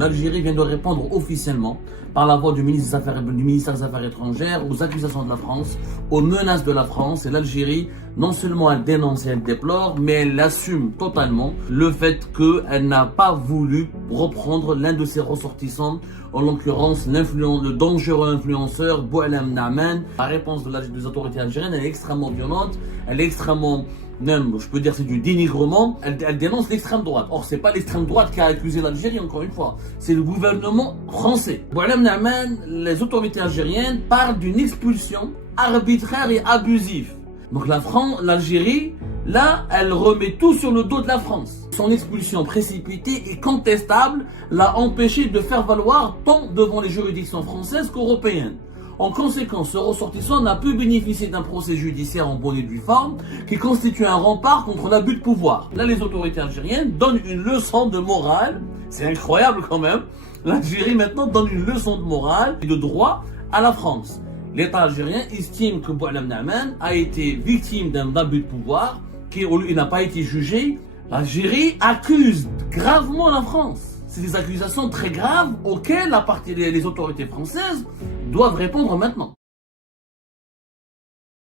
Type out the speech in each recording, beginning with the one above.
L'Algérie vient de répondre officiellement, par la voix du ministère des Affaires étrangères, aux accusations de la France, aux menaces de la France. Et l'Algérie, non seulement elle dénonce et elle déplore, mais elle assume totalement le fait qu'elle n'a pas voulu reprendre l'un de ses ressortissants, en l'occurrence le dangereux influenceur Boualem Naaman. La réponse des autorités algériennes elle est extrêmement violente, elle est extrêmement... Même, je peux dire c'est du dénigrement, elle dénonce l'extrême droite. Or, c'est pas l'extrême droite qui a accusé l'Algérie, encore une fois. C'est le gouvernement français. Boualem Naaman, les autorités algériennes parlent d'une expulsion arbitraire et abusive. Donc l'Algérie, là, elle remet tout sur le dos de la France. Son expulsion précipitée et contestable l'a empêché de faire valoir tant devant les juridictions françaises qu'européennes. En conséquence, ce ressortissant n'a pu bénéficier d'un procès judiciaire en bonne et due forme qui constitue un rempart contre l'abus de pouvoir. Là, les autorités algériennes donnent une leçon de morale. C'est incroyable quand même. L'Algérie maintenant donne une leçon de morale et de droit à la France. L'État algérien estime que Boualem Naaman a été victime d'un abus de pouvoir qui n'a pas été jugé. L'Algérie accuse gravement la France. C'est des accusations très graves auxquelles les autorités françaises doivent répondre maintenant.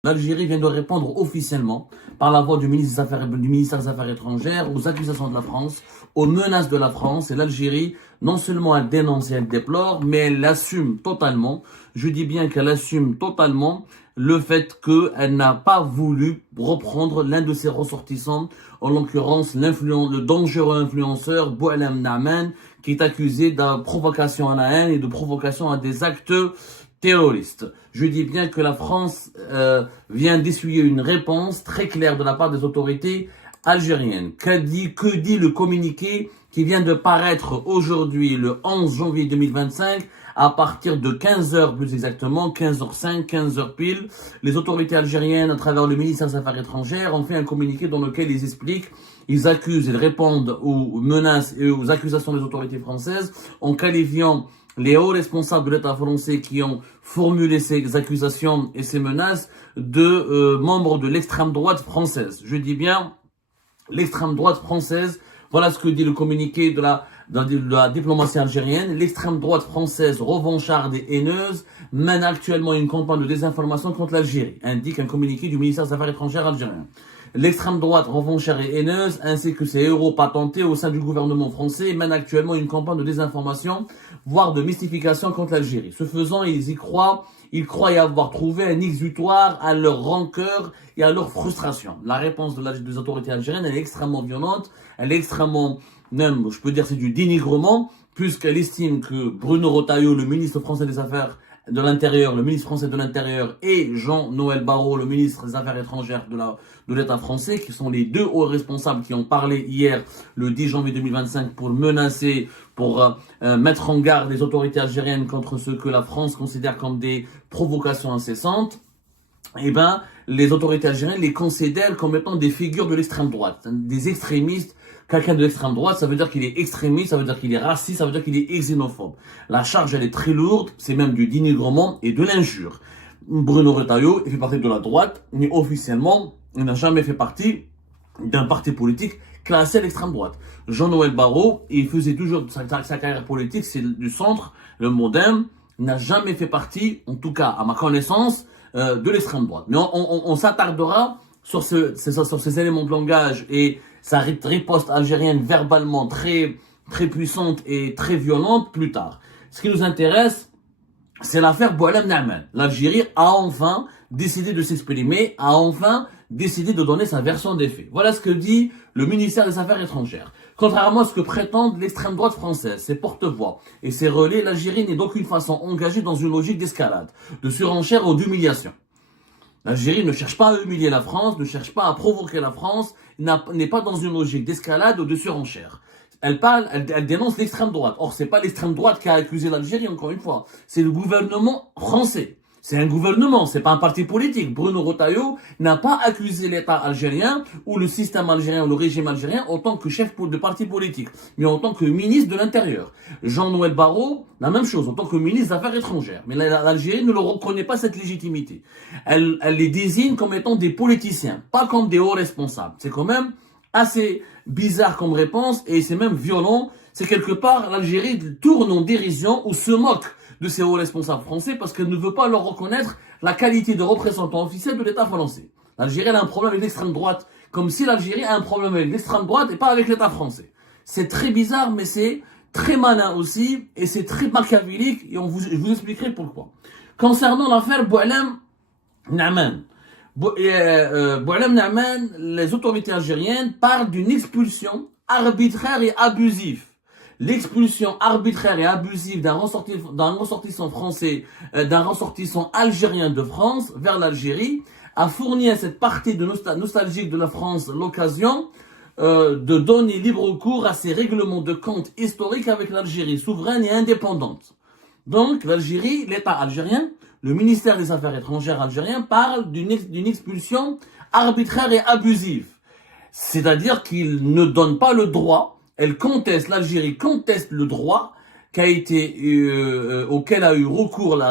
L'Algérie vient de répondre officiellement, par la voix du ministère des Affaires étrangères, aux accusations de la France, aux menaces de la France. Et l'Algérie, non seulement elle dénonce et elle déplore, mais elle assume totalement, je dis bien qu'elle assume totalement, le fait qu'elle n'a pas voulu reprendre l'un de ses ressortissants, en l'occurrence le dangereux influenceur Boualem Naaman, qui est accusé de provocation à la haine et de provocation à des actes terroristes. Je dis bien que la France vient d'essuyer une réponse très claire de la part des autorités algériennes. Que dit le communiqué qui vient de paraître aujourd'hui, le 11 janvier 2025, à partir de 15h plus exactement, 15h05, 15h pile, les autorités algériennes, à travers le ministère des Affaires étrangères, ont fait un communiqué dans lequel ils expliquent, ils accusent, ils répondent aux menaces et aux accusations des autorités françaises en qualifiant les hauts responsables de l'État français qui ont formulé ces accusations et ces menaces de membres de l'extrême droite française. Je dis bien l'extrême droite française. Voilà ce que dit le communiqué de la diplomatie algérienne. L'extrême droite française, revancharde et haineuse, mène actuellement une campagne de désinformation contre l'Algérie, indique un communiqué du ministère des Affaires étrangères algérien. L'extrême droite revanchard et haineuse, ainsi que ses héros patentés au sein du gouvernement français, mènent actuellement une campagne de désinformation, voire de mystification contre l'Algérie. Ce faisant, ils croient y avoir trouvé un exutoire à leur rancœur et à leur frustration. La réponse des autorités algériennes, elle est extrêmement violente, elle est extrêmement, même, je peux dire, c'est du dénigrement, puisqu'elle estime que Bruno Retailleau, le ministre français des Affaires de l'Intérieur, le ministre français de l'Intérieur, et Jean-Noël Barrot, le ministre des Affaires étrangères de l'État français, qui sont les deux hauts responsables qui ont parlé hier, le 10 janvier 2025, pour menacer, pour mettre en garde les autorités algériennes contre ce que la France considère comme des provocations incessantes. Eh ben, les autorités algériennes les considèrent comme étant des figures de l'extrême droite, des extrémistes. Quelqu'un de l'extrême droite, ça veut dire qu'il est extrémiste, ça veut dire qu'il est raciste, ça veut dire qu'il est xénophobe. La charge, elle est très lourde, c'est même du dénigrement et de l'injure. Bruno Retailleau, il fait partie de la droite, mais officiellement, il n'a jamais fait partie d'un parti politique classé à l'extrême droite. Jean-Noël Barrot, il faisait toujours sa carrière politique, c'est du centre, le MoDem, n'a jamais fait partie, en tout cas à ma connaissance, de l'extrême droite. Mais on s'attardera sur ces éléments de langage et sa riposte algérienne verbalement très, très puissante et très violente plus tard. Ce qui nous intéresse, c'est l'affaire Boualem Naaman. L'Algérie a enfin décidé de s'exprimer, a enfin décidé de donner sa version des faits. Voilà ce que dit le ministère des Affaires étrangères. Contrairement à ce que prétendent l'extrême droite française, ses porte-voix et ses relais, l'Algérie n'est d'aucune façon engagée dans une logique d'escalade, de surenchère ou d'humiliation. L'Algérie ne cherche pas à humilier la France, ne cherche pas à provoquer la France, n'est pas dans une logique d'escalade ou de surenchère. Elle dénonce l'extrême droite. Or, c'est pas l'extrême droite qui a accusé l'Algérie, encore une fois. C'est le gouvernement français. C'est un gouvernement, c'est pas un parti politique. Bruno Retailleau n'a pas accusé l'État algérien ou le système algérien ou le régime algérien en tant que chef de parti politique, mais en tant que ministre de l'Intérieur. Jean-Noël Barrot, la même chose, en tant que ministre des Affaires étrangères. Mais l'Algérie ne le reconnaît pas cette légitimité. Elle les désigne comme étant des politiciens, pas comme des hauts responsables. C'est quand même assez bizarre comme réponse et c'est même violent. c'est quelque part l'Algérie tourne en dérision ou se moque de ses hauts responsables français parce qu'elle ne veut pas leur reconnaître la qualité de représentant officiel de l'État français. L'Algérie a un problème avec l'extrême droite, comme si l'Algérie a un problème avec l'extrême droite et pas avec l'État français. C'est très bizarre, mais c'est très malin aussi, et c'est très machiavélique, et je vous expliquerai pourquoi. Concernant l'affaire Boualem Naaman, Boualem Naaman, les autorités algériennes parlent d'une expulsion arbitraire et abusive. L'expulsion arbitraire et abusive d'un ressortissant français, d'un ressortissant algérien de France vers l'Algérie, a fourni à cette partie de nostalgique de la France l'occasion de donner libre cours à ses règlements de compte historiques avec l'Algérie souveraine et indépendante. Donc l'Algérie, l'État algérien, le ministère des Affaires étrangères algérien parle d'une expulsion arbitraire et abusive. C'est-à-dire qu'il ne donne pas le droit, l'Algérie conteste le droit auquel a eu recours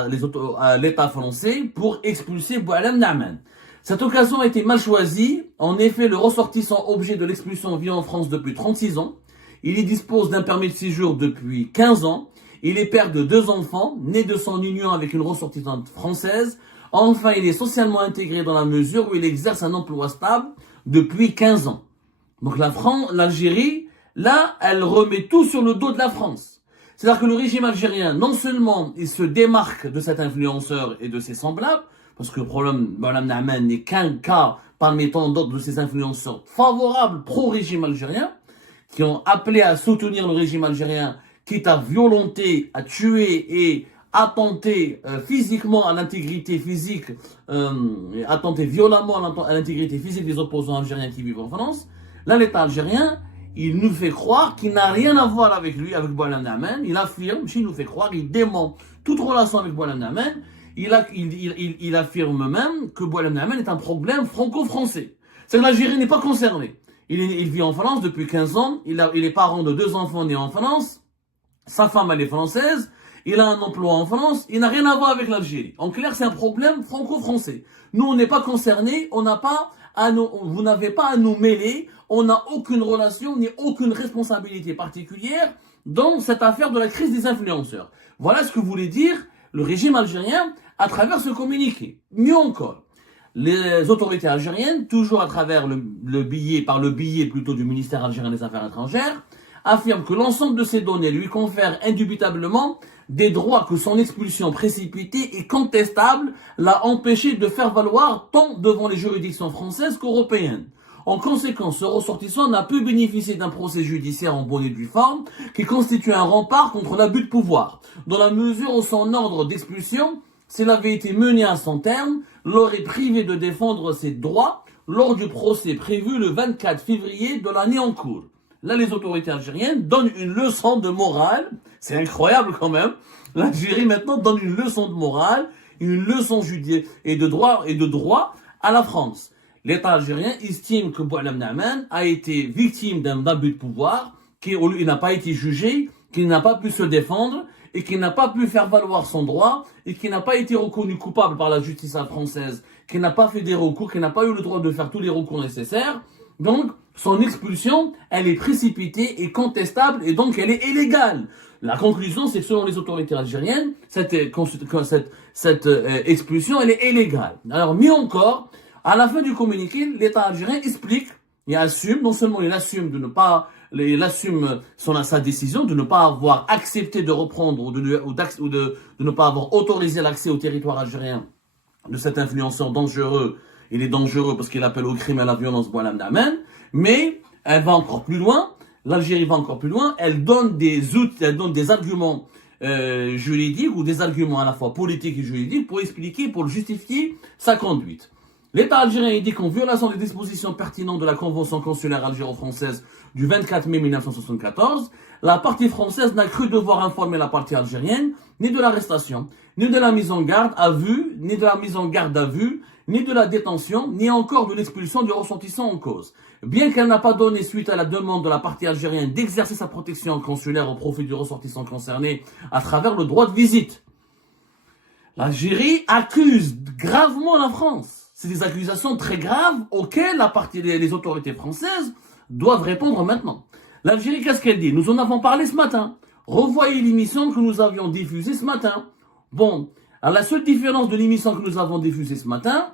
l'État français pour expulser Boualem Naaman. Cette occasion a été mal choisie. En effet, le ressortissant objet de l'expulsion vit en France depuis 36 ans. Il y dispose d'un permis de séjour depuis 15 ans. Il est père de 2 enfants, nés de son union avec une ressortissante française. Enfin, il est socialement intégré dans la mesure où il exerce un emploi stable depuis 15 ans. Donc l'Algérie, là, elle remet tout sur le dos de la France. C'est-à-dire que le régime algérien, non seulement il se démarque de cet influenceur et de ses semblables, parce que le problème, Boualem Naaman n'est qu'un cas parmi tant d'autres de ces influenceurs favorables pro-régime algérien, qui ont appelé à soutenir le régime algérien, quitte à violenter, à tuer et attenter physiquement à l'intégrité physique, attenter violemment à l'intégrité physique des opposants algériens qui vivent en France. Là, l'État algérien, il nous fait croire qu'il n'a rien à voir avec lui, avec Boualem Naaman. Il affirme, il nous fait croire, il dément toute relation avec Boualem Naaman. Il affirme même que Boualem Naaman est un problème franco-français. C'est que l'Algérie n'est pas concernée. Il vit en France depuis 15 ans. Il est parent de 2 enfants nés en France. Sa femme, elle est française. Il a un emploi en France. Il n'a rien à voir avec l'Algérie. En clair, c'est un problème franco-français. Nous, on n'est pas concernés. Vous n'avez pas à nous mêler. On n'a aucune relation ni aucune responsabilité particulière dans cette affaire de la crise des influenceurs. Voilà ce que voulait dire le régime algérien à travers ce communiqué. Mieux encore, les autorités algériennes, toujours à travers par le biais plutôt du ministère algérien des Affaires étrangères, affirment que l'ensemble de ces données lui confèrent indubitablement des droits que son expulsion précipitée et contestable l'a empêché de faire valoir tant devant les juridictions françaises qu'européennes. En conséquence, ce ressortissant n'a pu bénéficier d'un procès judiciaire en bonne et due forme qui constitue un rempart contre l'abus de pouvoir, dans la mesure où son ordre d'expulsion, s'il avait été mené à son terme, l'aurait privé de défendre ses droits lors du procès prévu le 24 février de l'année en cours. Là, les autorités algériennes donnent une leçon de morale. C'est incroyable quand même. L'Algérie maintenant donne une leçon de morale, une leçon judiciaire et de droit à la France. L'État algérien estime que Boualem Naaman a été victime d'un abus de pouvoir, qu'il n'a pas été jugé, qu'il n'a pas pu se défendre et qu'il n'a pas pu faire valoir son droit et qu'il n'a pas été reconnu coupable par la justice française, qu'il n'a pas fait des recours, qu'il n'a pas eu le droit de faire tous les recours nécessaires. Donc, son expulsion, elle est précipitée et contestable et donc elle est illégale. La conclusion, c'est que selon les autorités algériennes, cette expulsion, elle est illégale. Alors, mieux encore, à la fin du communiqué, l'État algérien explique et assume, non seulement il assume sa décision de ne pas avoir accepté de reprendre ou de ne pas avoir autorisé l'accès au territoire algérien de cet influenceur dangereux. Il est dangereux parce qu'il appelle au crime et à la violence Boualem Naaman, mais elle va encore plus loin. L'Algérie va encore plus loin. Elle donne des arguments juridiques ou des arguments à la fois politiques et juridiques pour expliquer, pour justifier sa conduite. L'État algérien dit qu'en violation des dispositions pertinentes de la Convention consulaire algéro-française du 24 mai 1974, la partie française n'a cru devoir informer la partie algérienne ni de l'arrestation, ni de la mise en garde à vue, ni de la mise en garde à vue, ni de la détention, ni encore de l'expulsion du ressortissant en cause. Bien qu'elle n'a pas donné suite à la demande de la partie algérienne d'exercer sa protection consulaire au profit du ressortissant concerné à travers le droit de visite. L'Algérie accuse gravement la France. C'est des accusations très graves auxquelles les autorités françaises doivent répondre maintenant. L'Algérie, qu'est-ce qu'elle dit? Nous en avons parlé ce matin. Revoyez l'émission que nous avions diffusée ce matin. Bon, alors la seule différence de l'émission que nous avons diffusée ce matin,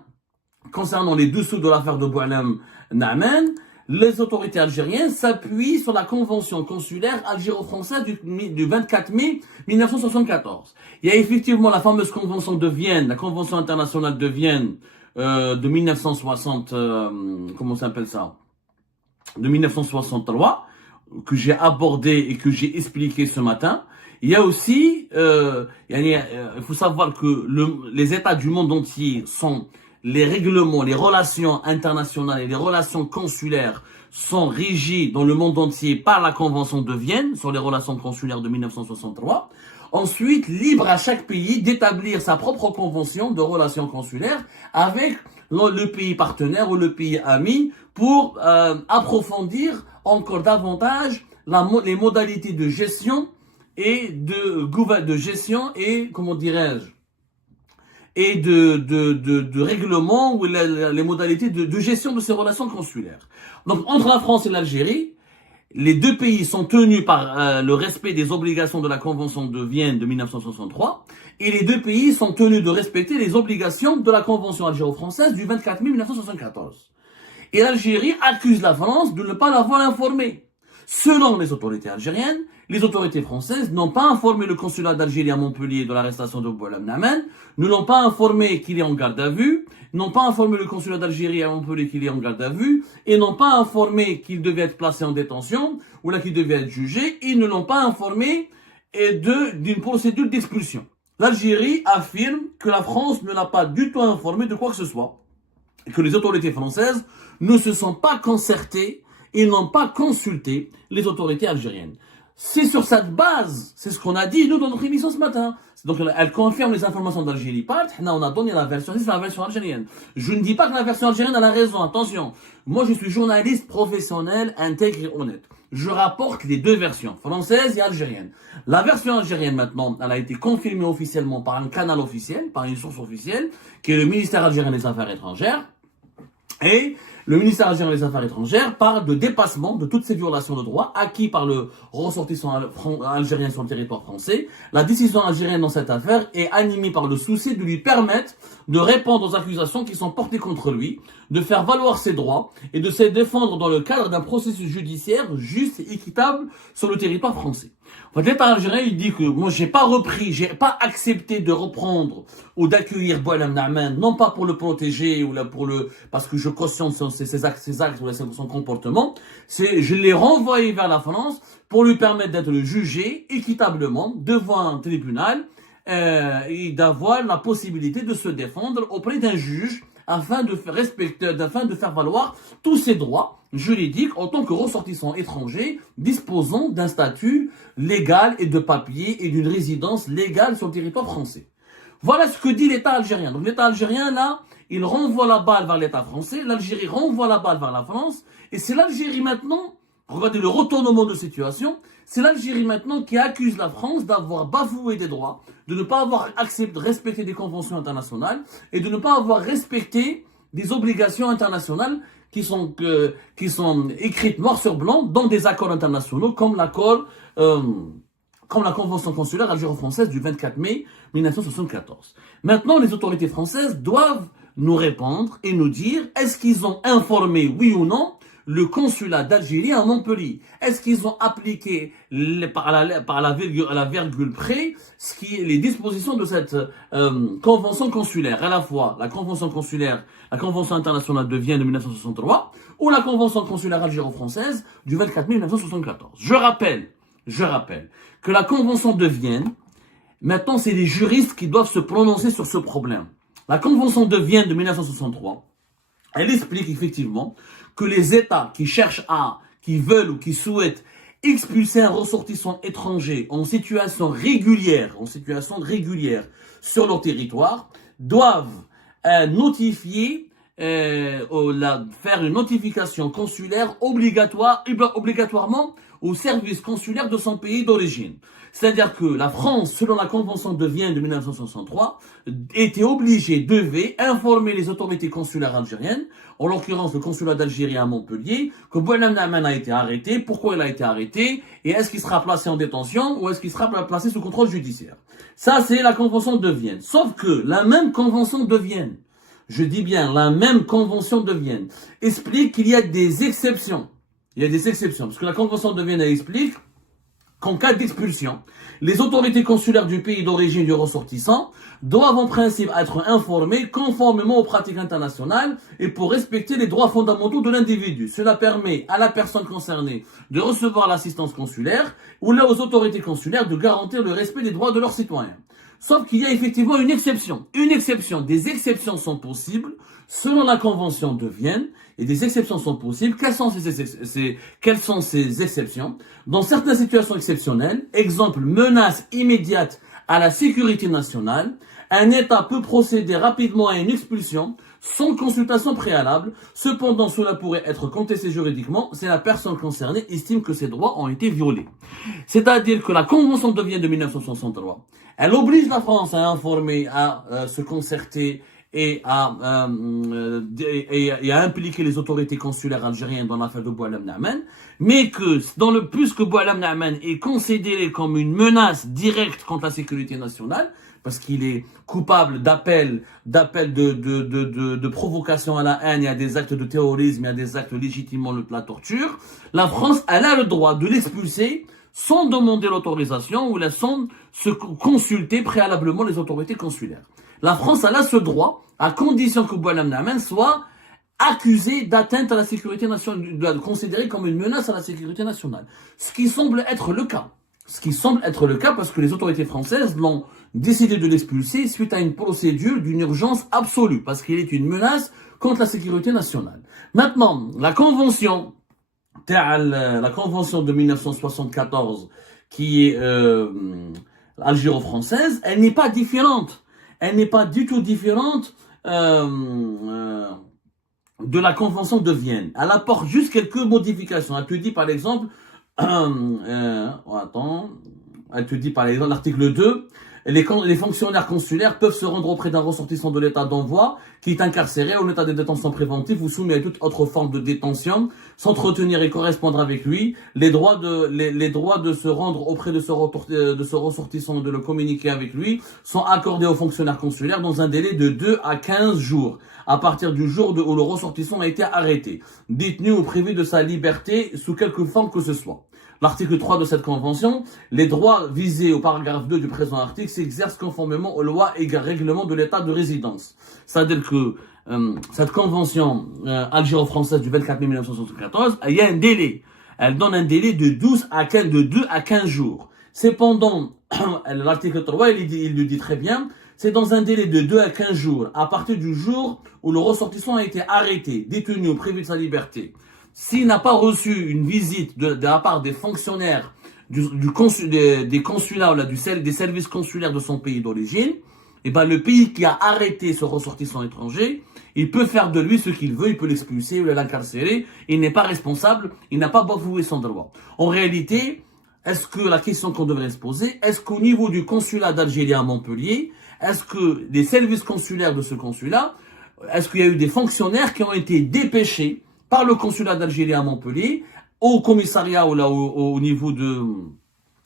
concernant les dessous de l'affaire de Boualem Naaman, les autorités algériennes s'appuient sur la convention consulaire algéro-française du 24 mai 1974. Il y a effectivement la fameuse convention de Vienne, la convention internationale de Vienne de 1960, comment s'appelle ça? De 1963, que j'ai abordé et que j'ai expliqué ce matin. Il y a aussi, il faut savoir que les États du monde entier sont les règlements, les relations internationales et les relations consulaires sont régis dans le monde entier par la Convention de Vienne sur les relations consulaires de 1963. Ensuite, libre à chaque pays d'établir sa propre convention de relations consulaires avec le pays partenaire ou le pays ami pour approfondir encore davantage les modalités de gestion et de gestion et, comment dirais-je, et de règlement ou les modalités de gestion de ces relations consulaires. Donc, entre la France et l'Algérie, les deux pays sont tenus par le respect des obligations de la Convention de Vienne de 1963 et les deux pays sont tenus de respecter les obligations de la Convention algéro-française du 24 mai 1974. Et l'Algérie accuse la France de ne pas l'avoir informée. Selon les autorités algériennes, les autorités françaises n'ont pas informé le consulat d'Algérie à Montpellier de l'arrestation de Boualem Naaman, ne l'ont pas informé qu'il est en garde à vue, n'ont pas informé le consulat d'Algérie à Montpellier qu'il est en garde à vue, et n'ont pas informé qu'il devait être placé en détention, ou là qu'il devait être jugé, ils ne l'ont pas informé d'une procédure d'expulsion. L'Algérie affirme que la France ne l'a pas du tout informé de quoi que ce soit, et que les autorités françaises ne se sont pas concertées et n'ont pas consulté les autorités algériennes. C'est sur cette base, c'est ce qu'on a dit, nous, dans notre émission ce matin. Donc, elle confirme les informations d'Algérie. On a donné la version, c'est la version algérienne. Je ne dis pas que la version algérienne a la raison, attention. Moi, je suis journaliste professionnel, intègre et honnête. Je rapporte les deux versions, française et algérienne. La version algérienne, maintenant, elle a été confirmée officiellement par un canal officiel, par une source officielle, qui est le ministère algérien des Affaires étrangères. Et le ministère algérien des Affaires étrangères parle de dépassement de toutes ces violations de droits acquis par le ressortissant algérien sur le territoire français. La décision algérienne dans cette affaire est animée par le souci de lui permettre de répondre aux accusations qui sont portées contre lui, de faire valoir ses droits et de se défendre dans le cadre d'un processus judiciaire juste et équitable sur le territoire français. En fait, l'État algérien, il dit que moi, j'ai pas accepté de reprendre ou d'accueillir Boualem Naaman, non pas pour le protéger ou là parce que je cautionne ses actes ou son comportement. Je l'ai renvoyé vers la France pour lui permettre d'être jugé équitablement devant un tribunal, et d'avoir la possibilité de se défendre auprès d'un juge afin de faire valoir tous ses droits juridiques en tant que ressortissant étranger disposant d'un statut légal et de papier et d'une résidence légale sur le territoire français. Voilà ce que dit l'État algérien. Donc l'État algérien, là, il renvoie la balle vers l'État français, l'Algérie renvoie la balle vers la France, et c'est l'Algérie maintenant, regardez le retournement de situation, c'est l'Algérie maintenant qui accuse la France d'avoir bafoué des droits, de ne pas avoir respecté des conventions internationales et de ne pas avoir respecté des obligations internationales qui sont écrites noir sur blanc dans des accords internationaux comme la convention consulaire algéro-française du 24 mai 1974. Maintenant, les autorités françaises doivent nous répondre et nous dire est-ce qu'ils ont informé, oui ou non, le consulat d'Algérie à Montpellier. Est-ce qu'ils ont appliqué par la virgule près les dispositions de cette convention consulaire, à la fois la convention consulaire, la convention internationale de Vienne de 1963 ou la convention consulaire algéro-française du 24 mai 1974. Je rappelle que la convention de Vienne, maintenant c'est les juristes qui doivent se prononcer sur ce problème. La convention de Vienne de 1963, elle explique effectivement que les États qui veulent ou qui souhaitent expulser un ressortissant étranger en situation régulière sur leur territoire doivent notifier, faire une notification consulaire obligatoirement au service consulaire de son pays d'origine. C'est-à-dire que la France, selon la Convention de Vienne de 1963, devait informer les autorités consulaires algériennes, en l'occurrence le consulat d'Algérie à Montpellier, que Boualem Naaman a été arrêté, pourquoi il a été arrêté, et est-ce qu'il sera placé en détention, ou est-ce qu'il sera placé sous contrôle judiciaire. Ça, c'est la Convention de Vienne. Sauf que la même Convention de Vienne, je dis bien la même Convention de Vienne, explique qu'il y a des exceptions. Il y a des exceptions, parce que la Convention de Vienne explique qu'en cas d'expulsion, les autorités consulaires du pays d'origine du ressortissant doivent en principe être informées conformément aux pratiques internationales et pour respecter les droits fondamentaux de l'individu. Cela permet à la personne concernée de recevoir l'assistance consulaire ou là aux autorités consulaires de garantir le respect des droits de leurs citoyens. Sauf qu'il y a effectivement une exception. Des exceptions sont possibles selon la Convention de Vienne et des exceptions sont possibles. Quelles sont ces exceptions? Dans certaines situations exceptionnelles, exemple, menace immédiate à la sécurité nationale, un État peut procéder rapidement à une expulsion sans consultation préalable. Cependant, cela pourrait être contesté juridiquement si la personne concernée estime que ses droits ont été violés. C'est-à-dire que la Convention de Vienne de 1963, elle oblige la France à informer, à se concerter et à impliquer les autorités consulaires algériennes dans l'affaire de Boualem Naaman, mais que puisque Boualem Naaman est considéré comme une menace directe contre la sécurité nationale, parce qu'il est coupable d'appel de provocation à la haine, il y a des actes de terrorisme, il y a des actes légitimement de la torture, la France, elle a le droit de l'expulser sans demander l'autorisation ou sans se consulter préalablement les autorités consulaires. La France, elle a ce droit, à condition que Boualem Naaman soit accusé d'atteinte à la sécurité nationale, considéré comme une menace à la sécurité nationale. Ce qui semble être le cas. Parce que les autorités françaises l'ont décidé de l'expulser suite à une procédure d'une urgence absolue, parce qu'il est une menace contre la sécurité nationale. Maintenant, la convention de 1974, qui est algéro-française, elle n'est pas différente. Elle n'est pas du tout différente de la Convention de Vienne. Elle apporte juste quelques modifications. Elle te dit par exemple, l'article 2, les fonctionnaires consulaires peuvent se rendre auprès d'un ressortissant de l'état d'envoi qui est incarcéré ou en état de détention préventive ou soumis à toute autre forme de détention, s'entretenir et correspondre avec lui, les droits de se rendre auprès de ce ressortissant, de le communiquer avec lui, sont accordés aux fonctionnaires consulaires dans un délai de 2 à 15 jours, à partir du jour où le ressortissant a été arrêté, détenu ou privé de sa liberté sous quelque forme que ce soit. L'article 3 de cette convention, les droits visés au paragraphe 2 du présent article s'exercent conformément aux lois et règlements de l'état de résidence. C'est-à-dire que cette convention algéro-française du 24 mai 1974, il y a un délai. Elle donne un délai de 2 à 15 jours. Cependant, l'article 3, il le dit très bien, c'est dans un délai de 2 à 15 jours, à partir du jour où le ressortissant a été arrêté, détenu ou privé de sa liberté. S'il n'a pas reçu une visite de la part des fonctionnaires des consulats ou là, des services consulaires de son pays d'origine, et ben le pays qui a arrêté ce ressortissant étranger, il peut faire de lui ce qu'il veut, il peut l'expulser ou l'incarcérer, il n'est pas responsable, il n'a pas bafoué son droit. En réalité, est-ce que la question qu'on devrait se poser, est-ce qu'au niveau du consulat d'Algérie à Montpellier, est-ce que les services consulaires de ce consulat, est-ce qu'il y a eu des fonctionnaires qui ont été dépêchés par le consulat d'Algérie à Montpellier, au commissariat ou là au niveau de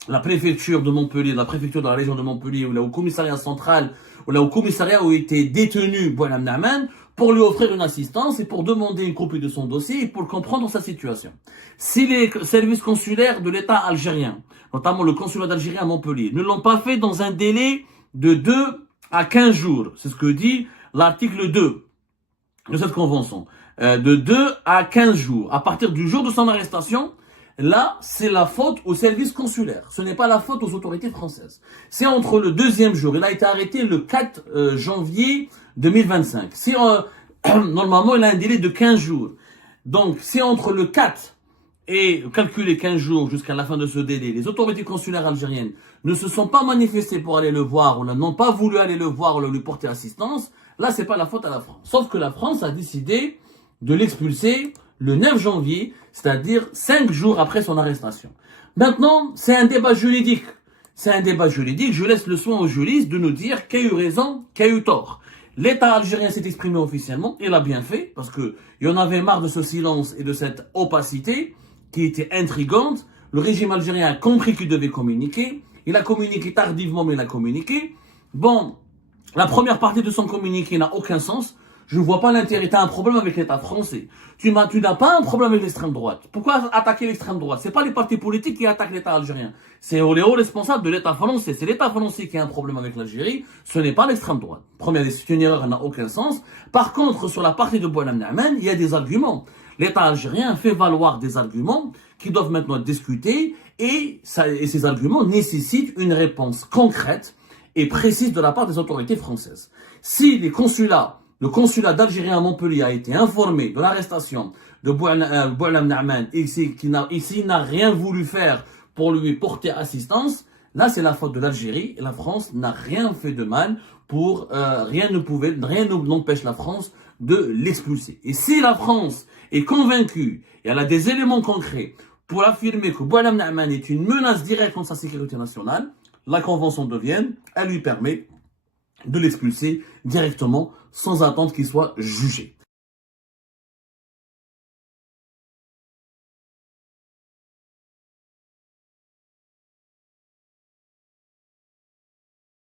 la préfecture de Montpellier, de la préfecture de la région de Montpellier, ou là au commissariat central, ou là au commissariat où était détenu Boualem Naaman, pour lui offrir une assistance et pour demander une copie de son dossier et pour comprendre sa situation. Si les services consulaires de l'État algérien, notamment le consulat d'Algérie à Montpellier, ne l'ont pas fait dans un délai de 2 à 15 jours, c'est ce que dit l'article 2 de cette convention, de 2 à 15 jours, à partir du jour de son arrestation, là, c'est la faute au service consulaire. Ce n'est pas la faute aux autorités françaises. C'est entre le deuxième jour. Il a été arrêté le 4 janvier 2025. Normalement, il a un délai de 15 jours. Donc, c'est entre le 4 et calculer 15 jours jusqu'à la fin de ce délai. Les autorités consulaires algériennes ne se sont pas manifestées pour aller le voir, ou n'ont pas voulu aller le voir ou lui porter assistance. Là, c'est pas la faute à la France. Sauf que la France a décidé de l'expulser le 9 janvier, c'est-à-dire 5 jours après son arrestation. Maintenant, c'est un débat juridique. C'est un débat juridique. Je laisse le soin aux juristes de nous dire qui a eu raison, qui a eu tort. L'État algérien s'est exprimé officiellement, il a bien fait, parce que il y en avait marre de ce silence et de cette opacité qui était intrigante. Le régime algérien a compris qu'il devait communiquer. Il a communiqué tardivement, mais il a communiqué. Bon, la première partie de son communiqué n'a aucun sens. Je ne vois pas l'intérêt. Tu as un problème avec l'État français. Tu n'as pas un problème avec l'extrême droite. Pourquoi attaquer l'extrême droite? C'est pas les partis politiques qui attaquent l'État algérien. C'est les hauts responsables de l'État français. C'est l'État français qui a un problème avec l'Algérie. Ce n'est pas l'extrême droite. Première, c'est une erreur, elle n'a aucun sens. Par contre, sur la partie de Boualem Naaman, il y a des arguments. L'État algérien fait valoir des arguments qui doivent maintenant être discutés et ces arguments nécessitent une réponse concrète et précise de la part des autorités françaises. Si le consulat d'Algérie à Montpellier a été informé de l'arrestation de Boualem Naaman et s'il n'a rien voulu faire pour lui porter assistance, là c'est la faute de l'Algérie et la France n'a rien fait de mal pour rien n'empêche la France de l'expulser. Et si la France est convaincue et elle a des éléments concrets pour affirmer que Boualem Naaman est une menace directe contre sa sécurité nationale, la Convention de Vienne, elle lui permet de l'expulser directement sans attendre qu'il soit jugé.